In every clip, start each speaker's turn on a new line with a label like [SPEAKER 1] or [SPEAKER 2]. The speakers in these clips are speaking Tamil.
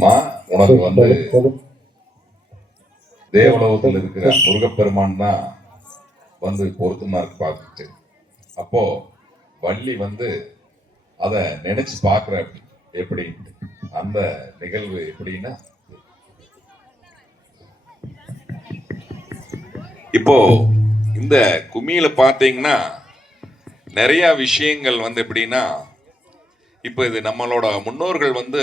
[SPEAKER 1] மா உனக்கு வந்து தேவலோகத்தில் இருக்கிற முருகப்பெருமான் தான் வந்து பொருத்தமா இருக்கு பார்த்துட்டு அப்போ வள்ளி வந்து அத நினைச்சு பார்க்கிற எப்படி? அந்த நிகழ்வு எப்படின்னா? இப்போ இந்த கும்மியில பார்த்தீங்கன்னா நிறைய விஷயங்கள் வந்து எப்படின்னா இப்போ இது நம்மளோட முன்னோர்கள் வந்து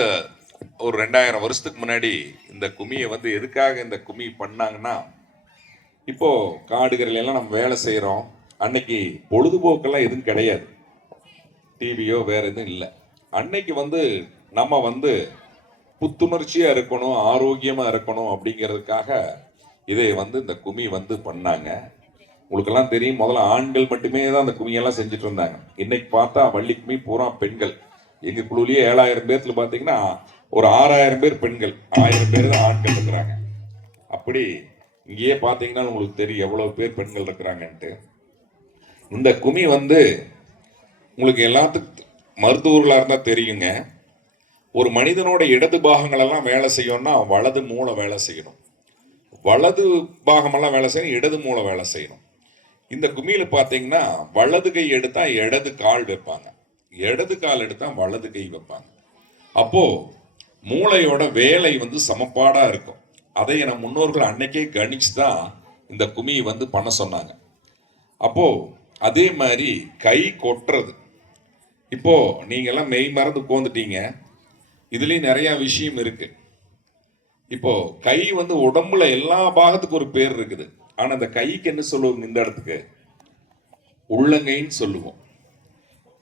[SPEAKER 1] ஒரு ரெண்டாயிரம் வருஷத்துக்கு முன்னாடி இந்த கும்மியை வந்து எதுக்காக இந்த கும்மி பண்ணாங்கன்னா இப்போது காடுகளில் எல்லாம் நம்ம வேலை செய்கிறோம் அன்னைக்கு பொழுதுபோக்கெல்லாம் எதுவும் கிடையாது. டிவியோ வேற எதுவும் இல்லை. அன்னைக்கு வந்து நம்ம வந்து புத்துணர்ச்சியாக இருக்கணும் ஆரோக்கியமாக இருக்கணும் அப்படிங்கிறதுக்காக இதை வந்து இந்த கும்மி வந்து பண்ணாங்க. உங்களுக்கெல்லாம் தெரியும் முதல்ல ஆண்கள் மட்டுமே தான் அந்த கும்மியெல்லாம் செஞ்சுட்டு இருந்தாங்க. இன்னைக்கு பார்த்தா வள்ளி குமி பூரா பெண்கள். எங்கள் குழுவிலேயே ஏழாயிரம் பேர்த்தில் பார்த்தீங்கன்னா ஒரு ஆறாயிரம் பேர் பெண்கள் ஆயிரம் பேர் தான் ஆண்கள் இருக்கிறாங்க. அப்படி இங்கேயே பார்த்தீங்கன்னா உங்களுக்கு தெரியும் எவ்வளோ பேர் பெண்கள் இருக்கிறாங்கன்ட்டு. இந்த கும்மி வந்து உங்களுக்கு எல்லாத்துக்கும் மருத்துவர்களாக இருந்தால் தெரியுங்க. ஒரு மனிதனோட இடது பாகங்களெல்லாம் வேலை செய்யணும்னா வலது மூளை வேலை செய்யணும். வலது பாகமெல்லாம் வேலை செய்யணும் இடது மூளை வேலை செய்யணும். இந்த கும்மியில் பார்த்தீங்கன்னா வலது கை எடுத்தால் இடது கால் வைப்பாங்க. இடது கால் எடுத்தால் வலது கை வைப்பாங்க. அப்போது மூளையோட வேலை வந்து சமப்பாடாக இருக்கும். அதை என முன்னோர்கள் அன்னைக்கே கணிச்சு தான் இந்த கும்மியை வந்து பண்ண சொன்னாங்க. அப்போது அதே மாதிரி கை கொட்டுறது. இப்போ நீங்கள்லாம் மெய் மறந்து உட்காந்துட்டீங்க இதுலேயும் நிறையா விஷயம் இருக்குது இப்போது கை வந்து உடம்புல எல்லா பாகத்துக்கும் ஒரு பேர் இருக்குது. ஆனால் அந்த கைக்கு என்ன சொல்லுவோம் இந்த இடத்துக்கு? உள்ளங்கைன்னு சொல்லுவோம்.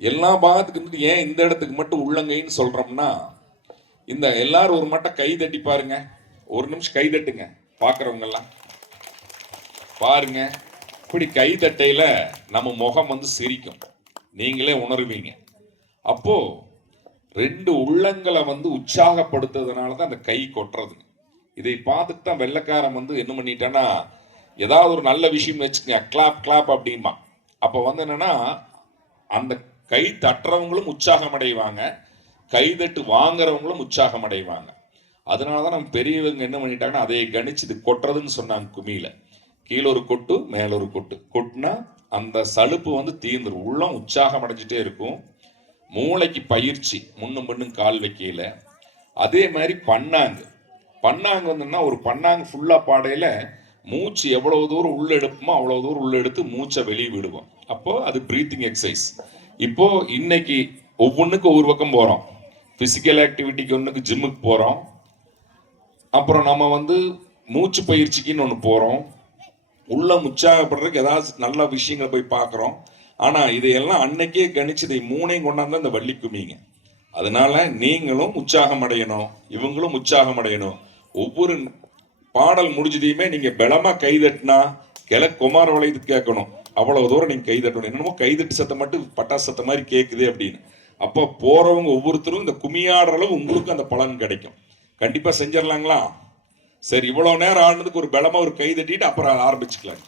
[SPEAKER 1] எல்லா பாகத்துக்கு ஏன் இந்த இடத்துக்கு மட்டும் உள்ளங்கைன்னு சொல்கிறோம்னா இந்த எல்லாரும் ஒரு மட்டும் கை தட்டி பாருங்க. ஒரு நிமிஷம் கை தட்டுங்க பார்க்குறவங்க எல்லாம் பாருங்க இப்படி கை தட்டையில் நம்ம முகம் வந்து சிரிக்கும். நீங்களே உணர்வீங்க. அப்போ ரெண்டு உள்ளங்களை வந்து உற்சாகப்படுத்துறதுனால தான் அந்த கை கொட்டுறது. இதை பார்த்துட்டு தான் வெள்ளைக்காரன் வந்து என்ன பண்ணிட்டான்னா ஏதாவது ஒரு நல்ல விஷயம் வச்சுக்கங்க கிளாப் கிளாப் அப்படிமா அப்போ வந்து என்னன்னா அந்த கை தட்டுறவங்களும் உற்சாகம் அடைவாங்க கைதட்டு வாங்குறவங்களும் உற்சாகம் அடைவாங்க அதனால தான் நம்ம பெரியவங்க என்ன பண்ணிட்டாங்கன்னா அதை கணிச்சு இது கொட்டுறதுன்னு சொன்னாங்க குமியில. கீழே ஒரு கொட்டு மேல ஒரு கொட்டு. கொட்டுனா அந்த சலுப்பு வந்து தீர்ந்துடும் உள்ளம் உற்சாகம் அடைஞ்சிட்டே இருக்கும். மூளைக்கு பயிற்சி முன்னும் பின்னும் கால் வைக்கையில. அதே மாதிரி பண்ணாங்கு. பண்ணாங்கு வந்துன்னா ஒரு பண்ணாங்கு ஃபுல்லா பாடையில மூச்சு எவ்வளவு தூரம் உள்ள எடுப்போமோ அவ்வளவு தூரம் உள்ள எடுத்து மூச்சை வெளியே விடுவோம். அப்போ அது பிரீத்திங் எக்ஸசைஸ் இப்போ இன்னைக்கு ஒவ்வொன்றுக்கும் ஒவ்வொரு பக்கம் போறோம். ஃபிசிக்கல் ஆக்டிவிட்டிக்கு ஒன்றுக்கு ஜிம்முக்கு போகிறோம் அப்புறம் நம்ம வந்து மூச்சு பயிற்சிக்குன்னு ஒன்று போகிறோம் உள்ள உற்சாகப்படுறதுக்கு ஏதாவது நல்ல விஷயங்களை போய் பார்க்குறோம். ஆனால் இதையெல்லாம் அன்னைக்கே கணிச்சு இதை மூணையும் கொண்டாந்து இந்த வள்ளி கும்மிங்க அதனால நீங்களும் உற்சாகம் அடையணும். இவங்களும் உற்சாகம் அடையணும். ஒவ்வொரு பாடல் முடிஞ்சதையுமே நீங்க பலமா கைதட்டினா கிள குமார வளையத்துக்கு கேட்கணும். அவ்வளவு தூரம் நீங்க கைதட்டணும். என்னமோ கைதட்டு சத்தம் மட்டும் பட்டாசு சத்தம் மாதிரி கேட்குது அப்படின்னு. அப்போ போறவங்க ஒவ்வொருத்தரும் இந்த குமியாடுற அளவு உங்களுக்கு அந்த பலன் கிடைக்கும். கண்டிப்பா செஞ்சிடலாங்களா? சரி இவ்வளவு நேரம் ஆடுனதுக்கு ஒரு பலமா ஒரு கை தட்டிட்டு அப்புறம் ஆரம்பிச்சுக்கலாம்.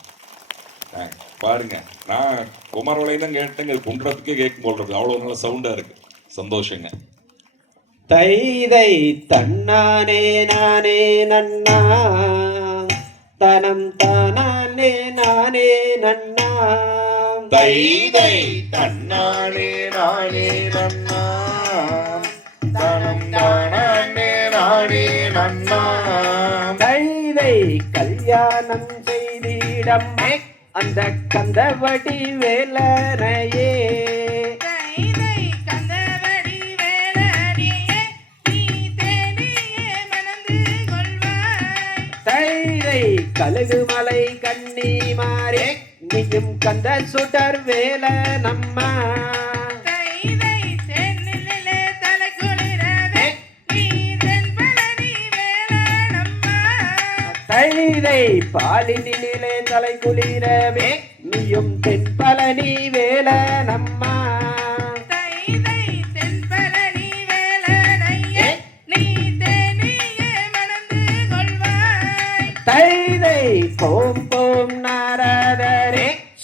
[SPEAKER 1] ஆ, பாருங்க நான் குமரவளையும் தான் கேட்டேங்க இது குன்றதுக்கே கேட்கும் போல் இருக்கு. அவ்வளவு நல்ல சவுண்டா இருக்கு. சந்தோஷங்க.
[SPEAKER 2] தைதை தன்னானே நானே நன்னா. தனம் தானே நானே நன்னா.
[SPEAKER 1] தைதை தன்னானே நானே நன்னா தனம் தானே நானே நன்னா
[SPEAKER 2] தைதை கல்யாணம் செய்திடம். அந்த கந்தவடி வேலனையே.
[SPEAKER 3] கைதை கந்தவடி
[SPEAKER 2] நீயும் கந்த சுடர் வேலனம்மா
[SPEAKER 3] கைதை தென்னிலே தலை குளிரவே நீ தென்பழனி வேலனம்மா
[SPEAKER 2] தைதை பாலினிலே தலை குளிரவே நீயும் தென்பழனி வேலனம்மா
[SPEAKER 3] தைதை தென்பழனி வேலனையே நீ தேடியே மணந்து கொள்வாய்.
[SPEAKER 2] தைதை நாரதரே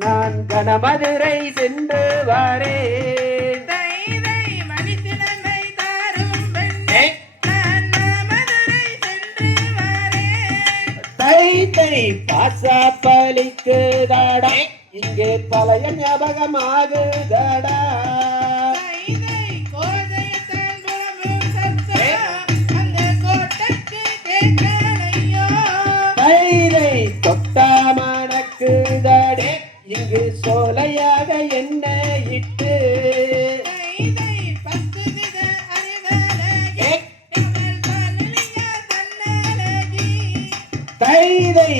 [SPEAKER 2] நான் கனமதுரை சென்று வரேன்
[SPEAKER 3] தைதை
[SPEAKER 2] பாசா பலிக்குதாடா இங்கே பழைய
[SPEAKER 3] தைதை கோதையத்தான் புறமும் சத்தம்
[SPEAKER 2] இங்கு சோலையாக என்ன இட்டு?
[SPEAKER 3] தைதை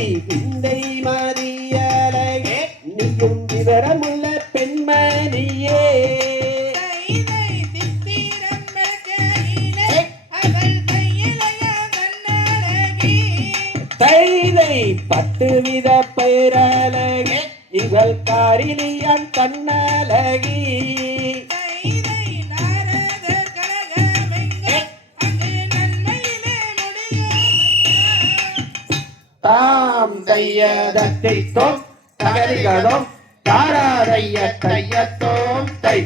[SPEAKER 2] மதியழகே நீயும் விவரமுள்ள பெண்மணியே.
[SPEAKER 3] தைதை
[SPEAKER 2] பத்து வித பெயரழகே இவள் காரிலியன்
[SPEAKER 3] தன்னலகி
[SPEAKER 2] தாம் தையதத்தை தோம் தகதிகளும் தாராதைய தையத்தோம் தை